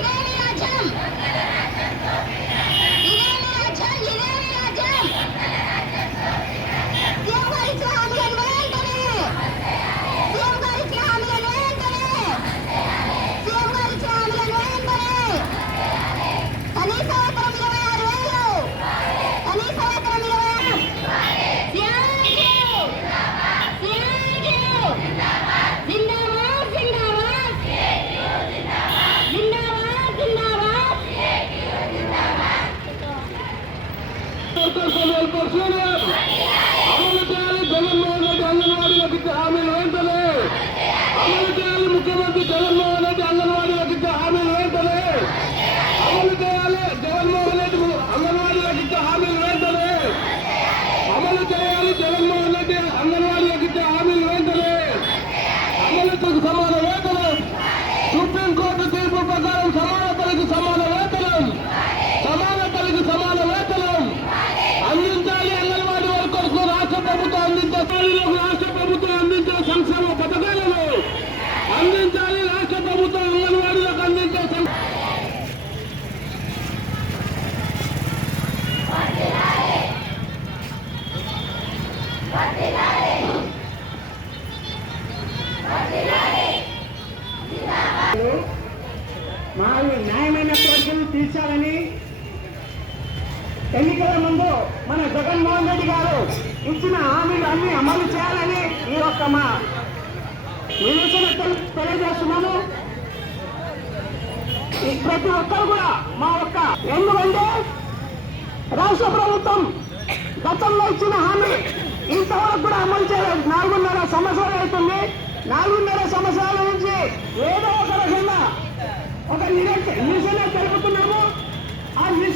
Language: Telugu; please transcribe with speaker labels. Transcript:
Speaker 1: Hey!
Speaker 2: సమయాలు పరిశీలన అమలు చేయాలి జగన్మోహన్ రెడ్డి అంగన్వాడీలకు ఇచ్చే హామీలు వెంటనే అమలు చేయాలి ముఖ్యమంత్రి జగన్మోహన్ రెడ్డి అంగన్వాడీలకు ఇచ్చే హామీలు వెంటనే అమలు చేయాలి జగన్మోహన్ రెడ్డి అంగన్వాడీలకు ఇచ్చే హామీలు వెంటనే అమలు చేయాలి జగన్మోహన్ రెడ్డి అంగన్వాడీలకు ఇచ్చే హామీలు వెంటనే అమలుకు సమాన వేతనం సుప్రీంకోర్టు తీర్పు ప్రకారం సమానతలకు సమాన వేతనం సమానతలకు సమాన వేతనం అందించాలి అంగన్వాడీ వర్కర్స్ రాష్ట్ర ప్రభుత్వం అందించే స్థాయిలకు రాష్ట్ర ప్రభుత్వం అందించే సంక్షేమ పథకాలను అందించాలి. రాష్ట్ర ప్రభుత్వం అంగన్వాడీలకు అందించే సం-
Speaker 3: మా న్యాయమైన కోరికలు తీర్చాలని ఎన్నికల ముందు మన జగన్మోహన్ రెడ్డి గారు ఇచ్చిన హామీలు అన్ని అమలు చేయాలని ఈ యొక్క మా నిరసన తెలియజేస్తున్నాము. ప్రతి ఒక్కరు కూడా మా ఒక్క ఎందుకంటే రాష్ట్ర ప్రభుత్వం గతంలో ఇచ్చిన హామీ ఇంతవరకు కూడా అమలు చేయలేదు. నాలుగున్నర సంవత్సరాలు అవుతుంది. నాలుగున్నర సంవత్సరాల నుంచి ఏదో ఒక రకంగా ఒక నిరసన నిరసన